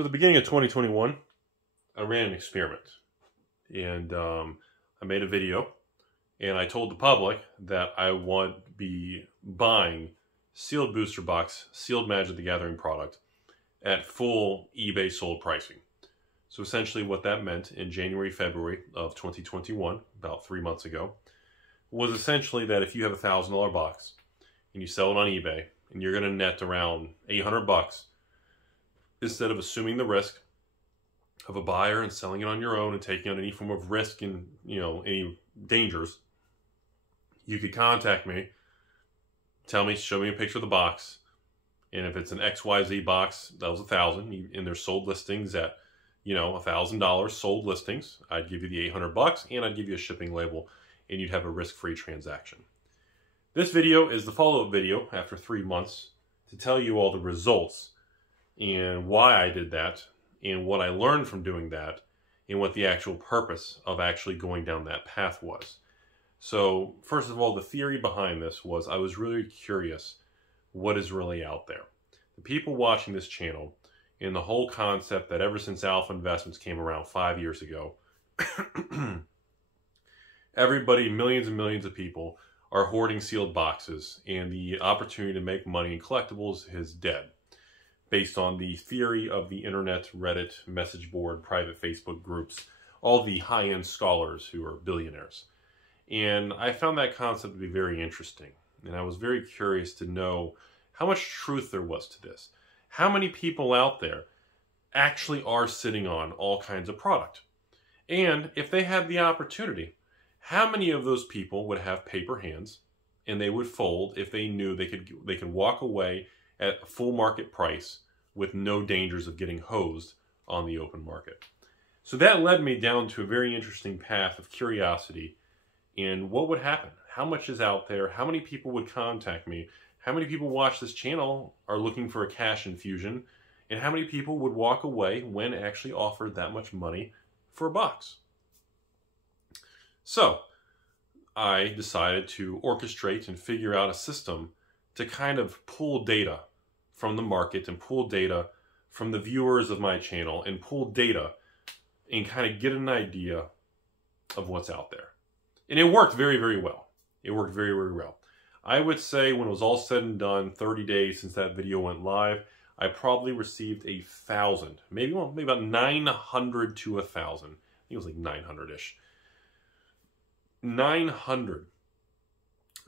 So at the beginning of 2021, I ran an experiment, and I made a video, and I told the public that I would be buying sealed booster box, sealed Magic the Gathering product at full eBay sold pricing. So essentially what that meant in January, February of 2021, about 3 months ago, was essentially that if you have a $1,000 box and you sell it on eBay and you're going to net around $800, instead of assuming the risk of a buyer and selling it on your own and taking on any form of risk and, any dangers, you could contact me, tell me, show me a picture of the box, and if it's an XYZ box, that was $1,000, and there's sold listings at, $1,000 sold listings, I'd give you the $800 and I'd give you a shipping label, and you'd have a risk-free transaction. This video is the follow-up video after 3 months to tell you all the results and why I did that and what I learned from doing that and what the actual purpose of actually going down that path was. So first of all, the theory behind this was I was really curious what is really out there. The people watching this channel and the whole concept that ever since Alpha Investments came around 5 years ago, everybody, millions and millions of people are hoarding sealed boxes, and the opportunity to make money in collectibles is dead, based on the theory of the internet, Reddit, message board, private Facebook groups, all the high-end scholars who are billionaires. And I found that concept to be very interesting, and I was very curious to know how much truth there was to this. How many people out there actually are sitting on all kinds of product? And if they had the opportunity, how many of those people would have paper hands and they would fold if they knew they could walk away at a full market price with no dangers of getting hosed on the open market? So that led me down to a very interesting path of curiosity and what would happen? How much is out there? How many people would contact me? How many people watch this channel are looking for a cash infusion? And how many people would walk away when actually offered that much money for a box? So I decided to orchestrate and figure out a system to kind of pull data from the market and pull data from the viewers of my channel and pull data and kind of get an idea of what's out there. And it worked very, very well. It worked very, very well. I would say when it was all said and done, 30 days since that video went live, I probably received 1,000, maybe about 900 to 1,000. I think it was like 900-ish. 900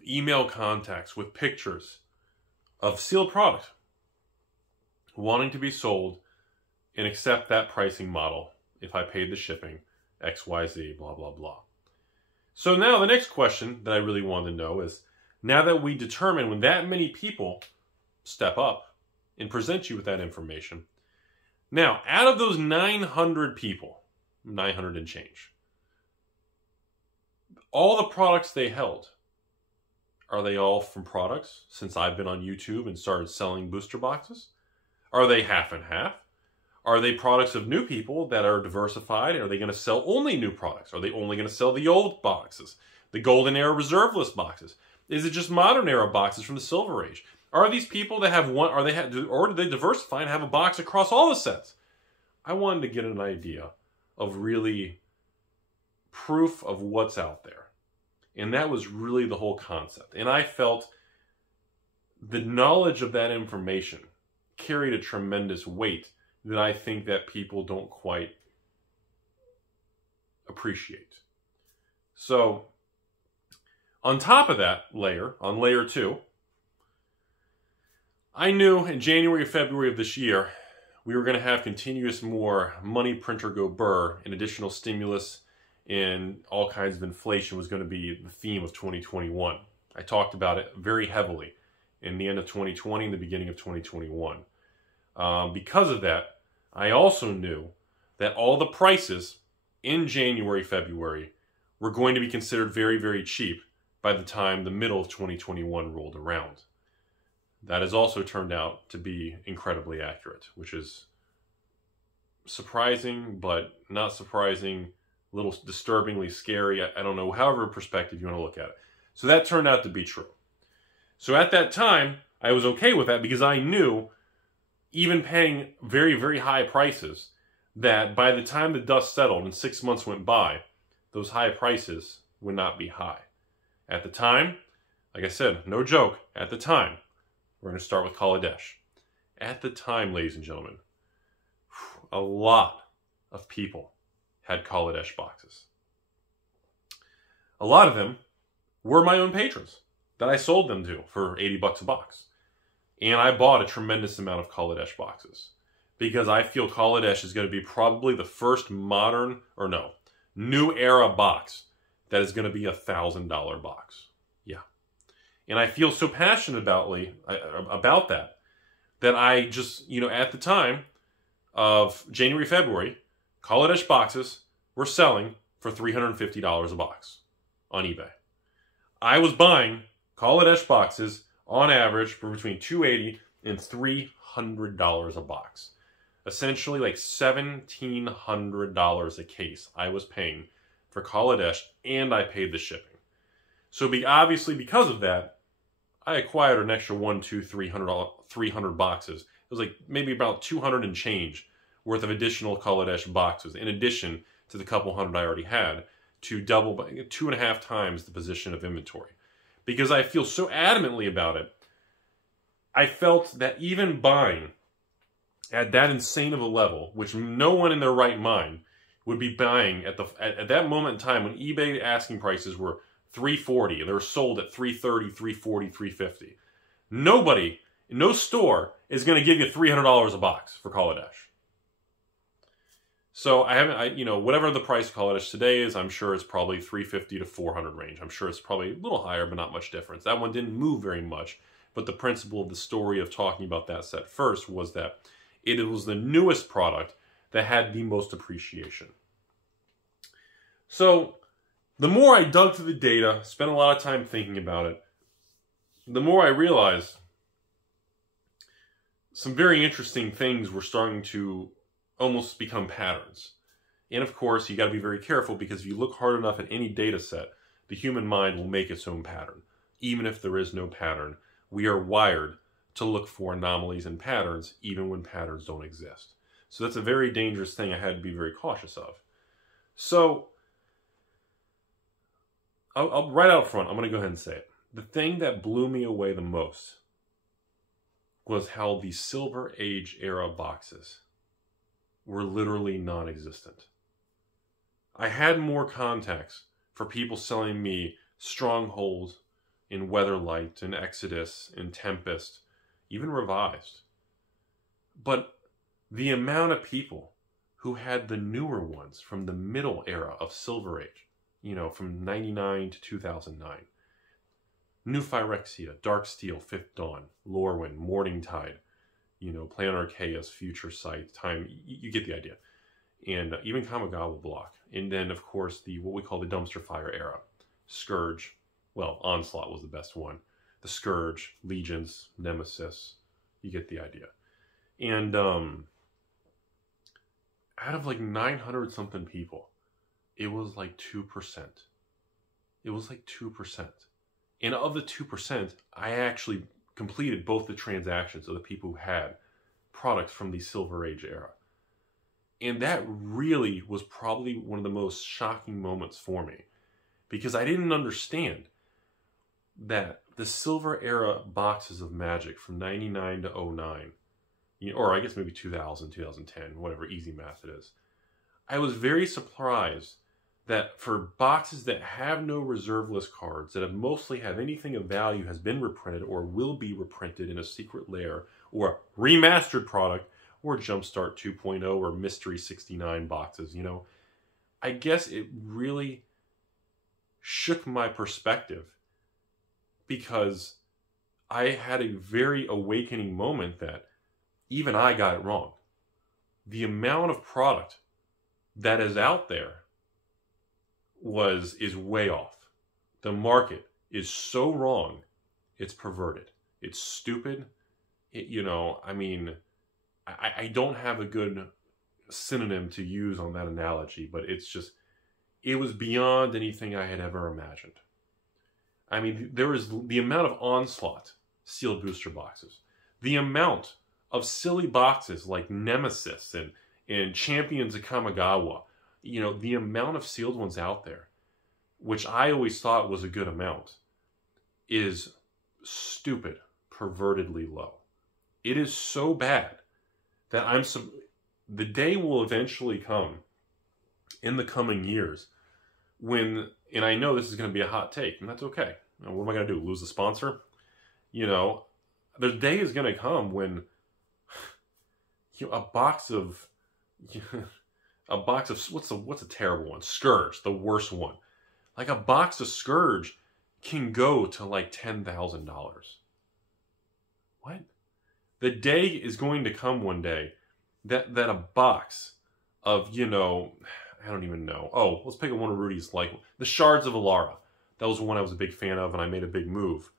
email contacts with pictures of sealed product wanting to be sold and accept that pricing model if I paid the shipping, XYZ, blah, blah, blah. So now the next question that I really wanted to know is, now that we determine when that many people step up and present you with that information, now out of those 900 people, 900 and change, all the products they held, are they all from products since I've been on YouTube and started selling booster boxes? Are they half and half? Are they products of new people that are diversified? Are they going to sell only new products? Are they only going to sell the old boxes, the golden era reserve list boxes? Is it just modern era boxes from the Silver Age? Are these people that have one, or do they diversify and have a box across all the sets? I wanted to get an idea of really proof of what's out there. And that was really the whole concept. And I felt the knowledge of that information carried a tremendous weight that I think that people don't quite appreciate. So on top of that layer, on layer 2, I knew in January, February of this year, we were going to have continuous more money printer go burr and additional stimulus and all kinds of inflation was going to be the theme of 2021. I talked about it very heavily in the end of 2020 and the beginning of 2021. Because of that, I also knew that all the prices in January, February were going to be considered very, very cheap by the time the middle of 2021 rolled around. That has also turned out to be incredibly accurate, which is surprising, but not surprising, a little disturbingly scary. I don't know, however perspective you want to look at it. So that turned out to be true. So at that time, I was okay with that because I knew even paying very, very high prices, that by the time the dust settled and 6 months went by, those high prices would not be high. At the time, like I said, no joke, at the time, we're going to start with Kaldheim. At the time, ladies and gentlemen, a lot of people had Kaldheim boxes. A lot of them were my own patrons that I sold them to for 80 bucks a box. And I bought a tremendous amount of Kaldheim boxes because I feel Kaldheim is going to be probably the first modern, or no, new era box that is going to be $1,000 box. Yeah. And I feel so passionate about that I just, you know, at the time of January, February, Kaldheim boxes were selling for $350 a box on eBay. I was buying Kaldheim boxes on average for between $280 and $300 a box. Essentially like $1,700 a case I was paying for Kaldheim, and I paid the shipping. So obviously because of that, I acquired an extra 300 boxes. It was like maybe about 200 and change worth of additional Kaldheim boxes, in addition to the couple hundred I already had, to double, 2.5 times the position of inventory. Because I feel so adamantly about it, I felt that even buying at that insane of a level, which no one in their right mind would be buying at that moment in time when eBay asking prices were $340 and they were sold at $330, $340, $350. Nobody, no store is going to give you $300 a box for Kaldheim. So you know, whatever the price of Kaldheim today is, I'm sure it's probably $350 to $400 range. I'm sure it's probably a little higher, but not much difference. That one didn't move very much, but the principle of the story of talking about that set first was that it was the newest product that had the most appreciation. So the more I dug through the data, spent a lot of time thinking about it, the more I realized some very interesting things were starting to almost become patterns. And of course, you got to be very careful, because if you look hard enough at any data set, the human mind will make its own pattern. Even if there is no pattern, we are wired to look for anomalies and patterns, even when patterns don't exist. So that's a very dangerous thing I had to be very cautious of. So, right out front, I'm going to go ahead and say it. The thing that blew me away the most was how the Silver Age era boxes were literally non-existent. I had more contacts for people selling me Stronghold in Weatherlight and Exodus and Tempest, even Revised. But the amount of people who had the newer ones from the middle era of Silver Age, you know, from 99 to 2009. New Phyrexia, Dark Steel, Fifth Dawn, Lorwyn, Morningtide, you know, Planar Chaos, Future Sight, Time, you get the idea. And even Kamigawa Block. And then, of course, what we call the Dumpster Fire era. Scourge, well, Onslaught was the best one. The Scourge, Legions, Nemesis, you get the idea. And out of like 900 something people, it was like 2%. It was like 2%. And of the 2%, I actually completed both the transactions of the people who had products from the Silver Age era. And that really was probably one of the most shocking moments for me, because I didn't understand that the Silver era boxes of Magic from 99 to 09, or I guess maybe 2000, 2010, whatever easy math it is, I was very surprised that for boxes that have no reserve list cards, that have mostly have anything of value has been reprinted or will be reprinted in a secret lair or a remastered product or Jumpstart 2.0 or Mystery 69 boxes, you know, I guess it really shook my perspective, because I had a very awakening moment that even I got it wrong. The amount of product that is out there is way off. The market is so wrong, it's perverted. It's stupid. You know, I mean, I don't have a good synonym to use on that analogy, but it's just, it was beyond anything I had ever imagined. I mean, there was the amount of Onslaught sealed booster boxes, the amount of silly boxes like Nemesis and Champions of Kamigawa. You know, the amount of sealed ones out there, which I always thought was a good amount, is stupid, pervertedly low. It is so bad that the day will eventually come in the coming years when, and I know this is going to be a hot take, and that's okay. You know, what am I going to do? Lose the sponsor? You know, the day is going to come when a box of what's a terrible one? Scourge, the worst one. Like a box of Scourge can go to like $10,000. What? The day is going to come one day that a box of, you know, I don't even know. Oh, let's pick one of Rudy's, like the Shards of Alara. That was one I was a big fan of, and I made a big move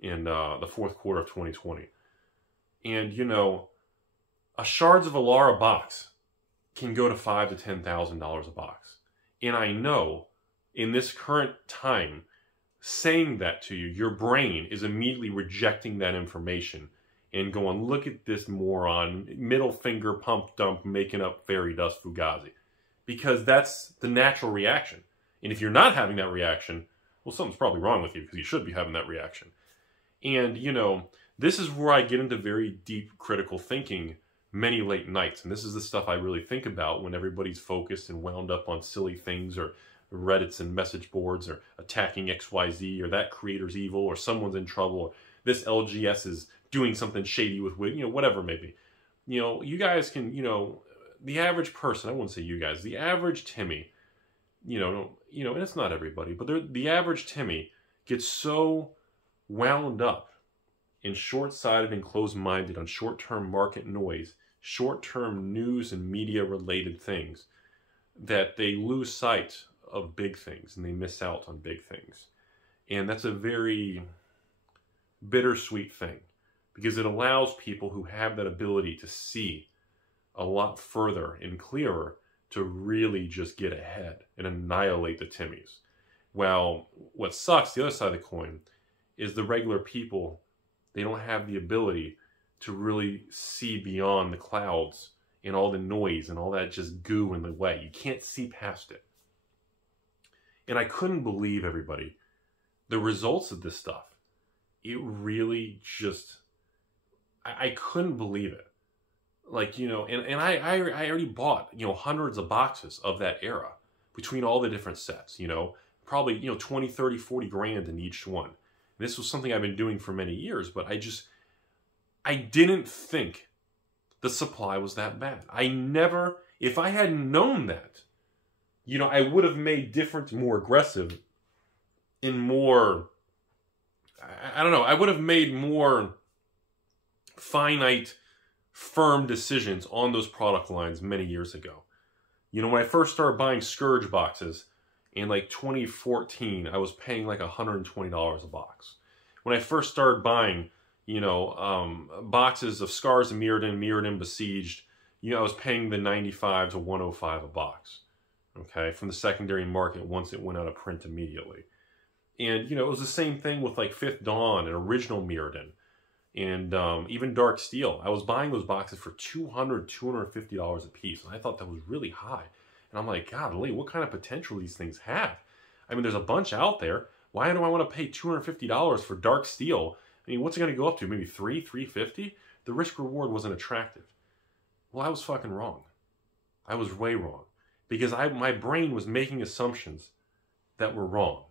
in the fourth quarter of 2020. And, you know, a Shards of Alara box can go to $5,000 to $10,000 a box. And I know in this current time, saying that to you, your brain is immediately rejecting that information and going, look at this moron, middle finger pump dump, making up fairy dust Fugazi. Because that's the natural reaction. And if you're not having that reaction, well, something's probably wrong with you, because you should be having that reaction. And, you know, this is where I get into very deep critical thinking many late nights. And this is the stuff I really think about when everybody's focused and wound up on silly things, or Reddits and message boards, or attacking XYZ, or that creator's evil, or someone's in trouble, or this LGS is doing something shady with, you know, whatever it may be. You know, you guys can, you know, the average person, I wouldn't say you guys, the average Timmy, you know, and it's not everybody, but the average Timmy gets so wound up and short-sighted and closed-minded on short-term market noise, short-term news and media-related things, that they lose sight of big things and they miss out on big things. And that's a very bittersweet thing, because it allows people who have that ability to see a lot further and clearer to really just get ahead and annihilate the Timmies. Well, what sucks, the other side of the coin, is the regular people, they don't have the ability to really see beyond the clouds and all the noise and all that just goo in the way. You can't see past it. And I couldn't believe, everybody, the results of this stuff. It really just, I couldn't believe it. Like, you know, and I already bought, you know, hundreds of boxes of that era between all the different sets, you know, probably, you know, 20, 30, 40 grand in each one. And this was something I've been doing for many years, but I didn't think the supply was that bad. If I had known that, you know, I would have made different, more aggressive, and more, I don't know, I would have made more finite, firm decisions on those product lines many years ago. You know, when I first started buying Scourge boxes in like 2014, I was paying like $120 a box. When I first started buying, you know, boxes of Scars of Mirrodin, Besieged, you know, I was paying the $95 to $105 a box, okay, from the secondary market once it went out of print immediately. And, you know, it was the same thing with like Fifth Dawn and Original Mirrodin. And even Dark Steel. I was buying those boxes for $200, $250 a piece. And I thought that was really high. And I'm like, God, what kind of potential these things have? I mean, there's a bunch out there. Why do I want to pay $250 for Dark Steel? I mean, what's it going to go up to? Maybe $350? The risk reward wasn't attractive. Well, I was fucking wrong. I was way wrong. Because my brain was making assumptions that were wrong.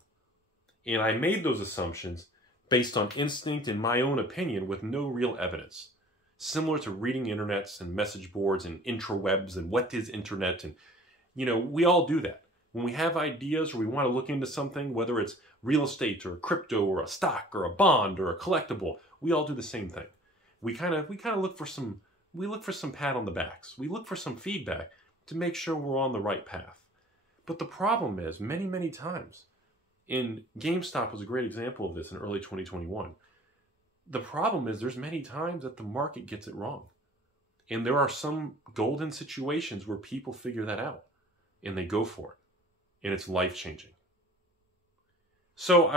And I made those assumptions based on instinct and my own opinion with no real evidence. Similar to reading internets and message boards and intrawebs and what is internet. And, you know, we all do that. When we have ideas or we want to look into something, whether it's real estate or crypto or a stock or a bond or a collectible, we all do the same thing. We kind of look for some pat on the backs. We look for some feedback to make sure we're on the right path. But the problem is, many, many times, and GameStop was a great example of this in early 2021. The problem is there's many times that the market gets it wrong. And there are some golden situations where people figure that out and they go for it. And it's life-changing. So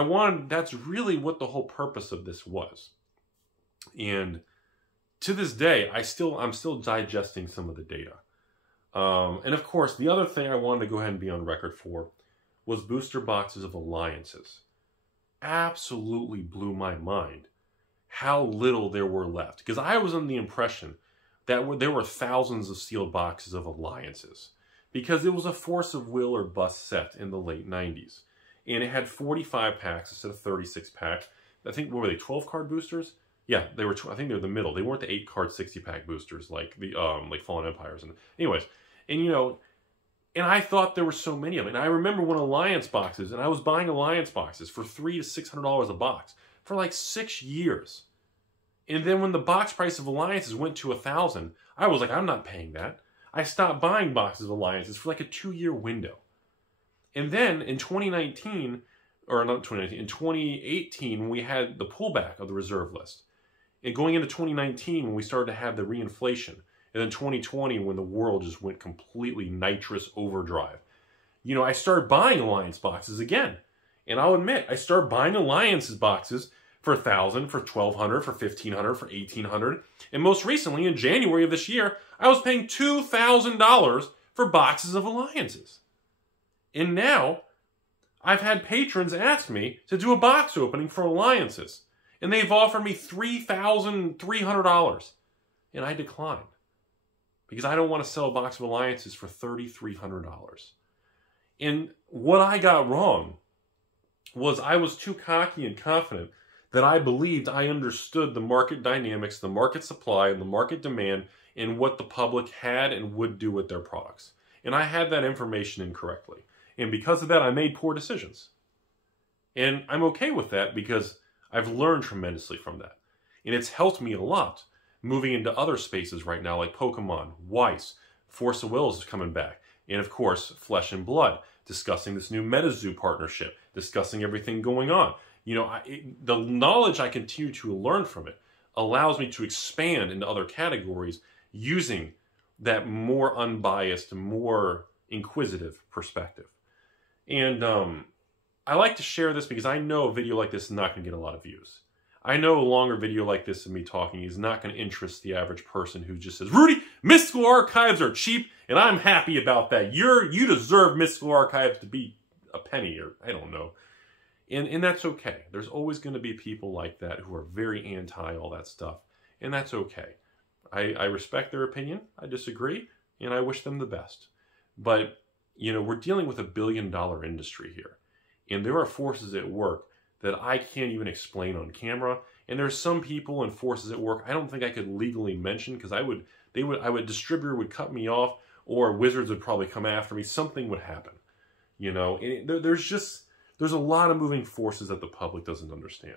that's really what the whole purpose of this was. And, to this day, I'm still digesting some of the data. And of course, the other thing I wanted to go ahead and be on record for was booster boxes of alliances. Absolutely blew my mind how little there were left. Because I was under the impression that there were thousands of sealed boxes of alliances. Because it was a force of will or bust set in the late 90s. And it had 45 packs instead of 36 packs. I think, what were they, 12 card boosters? Yeah, they were. I think they were the middle. They weren't the 8 card 60 pack boosters like the like Fallen Empires. And anyways, and you know, and I thought there were so many of them. And I remember when Alliance boxes, and I was buying Alliance boxes for $300 to $600 a box for like 6 years. And then when the box price of Alliances went to $1,000, I was like, I'm not paying that. I stopped buying boxes of Alliances for like a 2-year window. And then in 2019, or not 2019, in 2018, when we had the pullback of the reserve list, and going into 2019, when we started to have the reinflation, and then 2020, when the world just went completely nitrous overdrive, you know, I started buying Alliance boxes again. And I'll admit, I started buying Alliances boxes for $1,000, for $1,200, for $1,500, for $1,800. And most recently, in January of this year, I was paying $2,000 for boxes of Alliances. And now, I've had patrons ask me to do a box opening for Alliances. And they've offered me $3,300. And I declined. Because I don't want to sell a box of Alliances for $3,300. And what I got wrong was I was too cocky and confident that I believed I understood the market dynamics, the market supply, and the market demand, and what the public had and would do with their products. And I had that information incorrectly. And because of that, I made poor decisions. And I'm okay with that because I've learned tremendously from that. And it's helped me a lot moving into other spaces right now, like Pokemon, Weiss, Force of Wills is coming back. And of course, Flesh and Blood, discussing this new MetaZoo partnership, discussing everything going on. You know, the knowledge I continue to learn from it allows me to expand into other categories using that more unbiased, more inquisitive perspective. And I like to share this because I know a video like this is not going to get a lot of views. I know a longer video like this of me talking is not going to interest the average person who just says, Rudy, mystical archives are cheap, and I'm happy about that. You deserve mystical archives to be a penny, or I don't know. And that's okay. There's always going to be people like that who are very anti all that stuff, and that's okay. I respect their opinion. I disagree, and I wish them the best. But, you know, we're dealing with a billion-dollar industry here, and there are forces at work that I can't even explain on camera. And there's some people and forces at work I don't think I could legally mention because distributor would cut me off, or wizards would probably come after me. Something would happen, you know. And there's a lot of moving forces that the public doesn't understand.